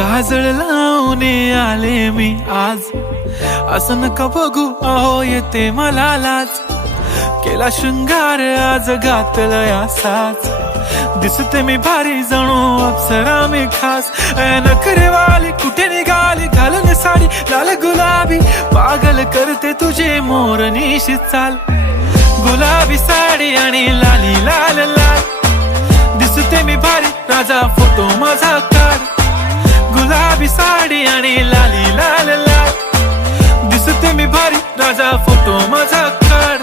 काजळ लावून आले मी आज, असं नका बघू अहो येते मला लाज. केला शृंगार आज घातलाय असाच, दिसते मी भारी जणू अप्सरा मी खास. नखरेवाली कुठे निघाली घालून साडी लाल गुलाबी, पागल करते तुझे मोरनीशी चाल. गुलाबी साडी आणि लाली लाल लाल, दिसते मी भारी राजा फोटो माझा काढ. गुलाबी साडी आणि लाली लाल लाल, दिसते मी भारी राजा फोटो माझा काढ.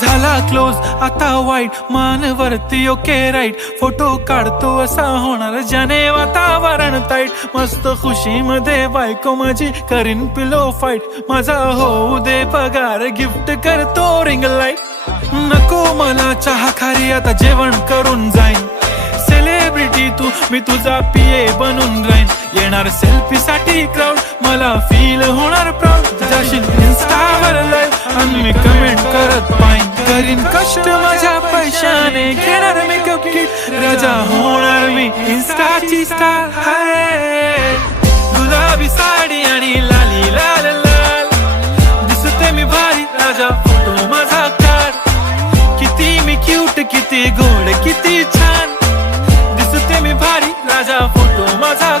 झाला क्लोज आता वाईट, मानवरती ओके राईट. फोटो काढतो असा होणार ज्याने वातावरण ताईट. मस्त खुशी मध्ये बायको माझी करीन पिलो फाईट. माझा होऊ दे पगार गिफ्ट करतो रिंग लाईट. नको मला चहा खारी आता जेवण करून जाईन. सेलिब्रिटी तू मी तुझा पिये बनून राहीन. येणार सेल्फी साठी क्राऊड मला फील होणार प्राऊड. जाशील इन्स्टावर लाईव्ह आणि मी कमेंट करत पाईन. करीन कष्ट माझ्या पैशाने घेणार मेकअप किट. राजा होणार मी इन्स्टाची स्टार. हाय गुलाबी साडी आणि लाली लाल लाल, दिसते मी भारी राजा फोटो माझा काढ. किती मी क्यूट किती गोड किती छान, दिसते मी भारी राजा फोटो माझा